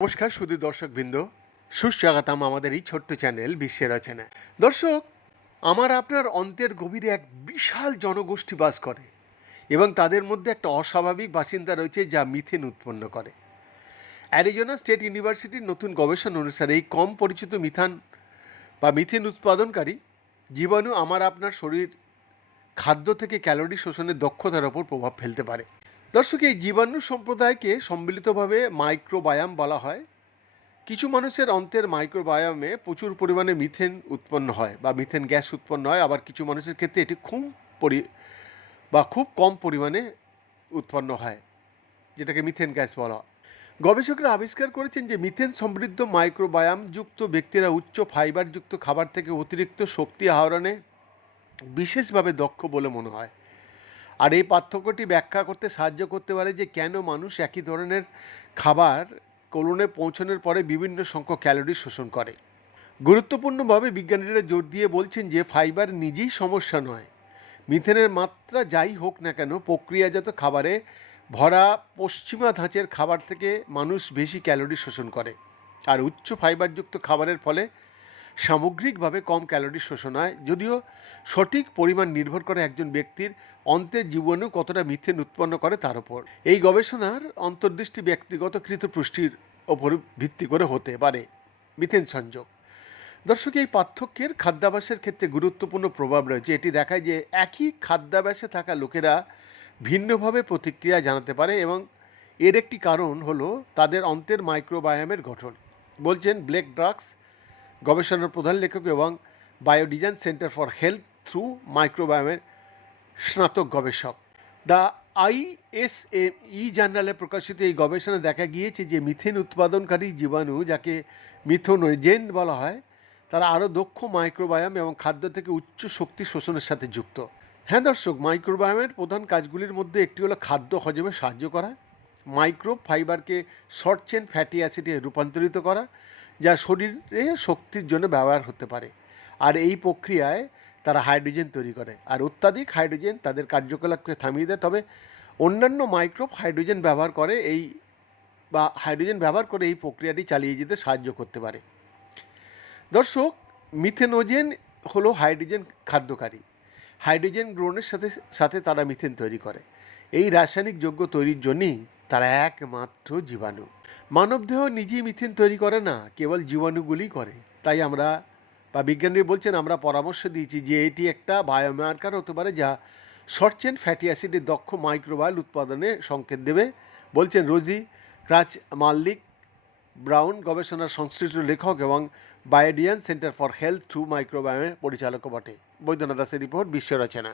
নমস্কার শুধু দর্শক বৃন্দ সুস্বাগতম আমাদের এই ছোট্ট চ্যানেল বিশ্বের রচনা দর্শক, আমার আপনার অন্তের গভীরে এক বিশাল জনগোষ্ঠী বাস করে এবং তাদের মধ্যে একটা অস্বাভাবিক বাসিন্দা রয়েছে যা মিথেন উৎপন্ন করে। অ্যারিজোনা স্টেট ইউনিভার্সিটির নতুন গবেষণা অনুসারে এই কম পরিচিত মিথান বা মিথেন উৎপাদনকারী জীবাণু আমার আপনার শরীর খাদ্য থেকে ক্যালোরি শোষণের দক্ষতার ওপর প্রভাব ফেলতে পারে। দর্শক, এই জীবাণু সম্প্রদায়কে সম্মিলিতভাবে মাইক্রোবায়াম বলা হয়। কিছু মানুষের অন্তের মাইক্রোবায়ামে প্রচুর পরিমাণে মিথেন উৎপন্ন হয় বা মিথেন গ্যাস উৎপন্ন হয়। আবার কিছু মানুষের ক্ষেত্রে এটি খুব পরি, বা খুব কম পরিমাণে উৎপন্ন হয়, যেটাকে মিথেন গ্যাস বলা হয়। গবেষকরা আবিষ্কার করেছেন যে মিথেন সমৃদ্ধ মাইক্রোবায়ামযুক্ত ব্যক্তিরা উচ্চ ফাইবারযুক্ত খাবার থেকে অতিরিক্ত শক্তি আহরণে বিশেষভাবে দক্ষ বলে মনে হয়। আর এই পার্থক্যটি ব্যাখ্যা করতে সাহায্য করতে পারে যে কেন মানুষ একই ধরনের খাবার কোলনে পৌঁছানোর পরে বিভিন্ন সংখ্যক ক্যালোরি শোষণ করে। গুরুত্বপূর্ণভাবে বিজ্ঞানীরা জোর দিয়ে বলছেন যে ফাইবার নিজেই সমস্যা নয়। মিথেনের মাত্রা যাই হোক না কেন, প্রক্রিয়াজাত খাবারে ভরা পশ্চিমা ধাঁচের খাবার থেকে মানুষ বেশি ক্যালোরি শোষণ করে। আর উচ্চ ফাইবারযুক্ত খাবারের ফলে সামগ্রিকভাবে কম ক্যালোরি শোষণ হয়। যদিও সঠিক পরিমাণ নির্ভর করে একজন ব্যক্তির অন্তের জীবনেও কতটা মিথেন উৎপন্ন করে তার উপর। এই গবেষণার অন্তর্দৃষ্টি ব্যক্তিগত কৃত পুষ্টির ওপর ভিত্তি করে হতে পারে মিথেন সংযোগ। দর্শক, এই পার্থক্যের খাদ্যাভ্যাসের ক্ষেত্রে গুরুত্বপূর্ণ প্রভাব রয়েছে। এটি দেখায় যে একই খাদ্যাভ্যাসে থাকা লোকেরা ভিন্নভাবে প্রতিক্রিয়া জানাতে পারে এবং এর একটি কারণ হলো তাদের অন্তের মাইক্রোবায়ামের গঠন। বলছেন ব্লেক ড্রাগস গবেষণার প্রধান লেখক এবং biodesign center for health through মাইক্রোবায়োমের স্নাতক গবেষক। দ্য আইএসএম ই জার্নালে প্রকাশিত এই গবেষণা দেখা গিয়েছে যে মিথেন উৎপাদনকারী জীবাণু, যাকে মিথোনোজেন বলা হয়, তারা আরও দক্ষ মাইক্রোবায়াম এবং খাদ্য থেকে উচ্চ শক্তি শোষণের সাথে যুক্ত। হ্যাঁ দর্শক, মাইক্রোবায়ামের প্রধান কাজগুলির মধ্যে একটি হলো খাদ্য হজমে সাহায্য করা মাইক্রো ফাইবারকে শর্ট চেন ফ্যাটি অ্যাসিডে রূপান্তরিত করা যা শরীরে শক্তির জন্য ব্যবহার হতে পারে। আর এই প্রক্রিয়ায় তারা হাইড্রোজেন তৈরি করে। আর অত্যাধিক হাইড্রোজেন তাদের কার্যকলাপকে থামিয়ে দেয়। তবে অন্যান্য মাইক্রোব হাইড্রোজেন ব্যবহার করে এই বা হাইড্রোজেন ব্যবহার করে এই প্রক্রিয়াটি চালিয়ে যেতে সাহায্য করতে পারে। দর্শক, মিথেনোজেন হলো হাইড্রোজেন খাদ্যকারী। হাইড্রোজেন গ্রহণের সাথে সাথে তারা মিথেন তৈরি করে। এই রাসায়নিক যৌগ তৈরির জন্যই তারা একমাত্র জীবাণু। মানবদেহ নিজেই মিথেন তৈরি করে না, কেবল জীবাণুগুলি করে। তাই আমরা, বা বিজ্ঞানীরা বলছেন, আমরা পরামর্শ দিয়েছি যে এটি একটা বায়োমার্কার হতে পারে যা শর্ট চেন ফ্যাটি অ্যাসিডের দক্ষ মাইক্রোবায়াল উৎপাদনে সংকেত দেবে। বলছেন রোজি ক্রাচ মাল্লিক ব্রাউন গবেষণার সংশ্লিষ্ট লেখক এবং biodesign center for health through মাইক্রোবায়োমের পরিচালকও বটে। বৈদ্যনাথ দাসের রিপোর্ট বিশ্ব রচনা।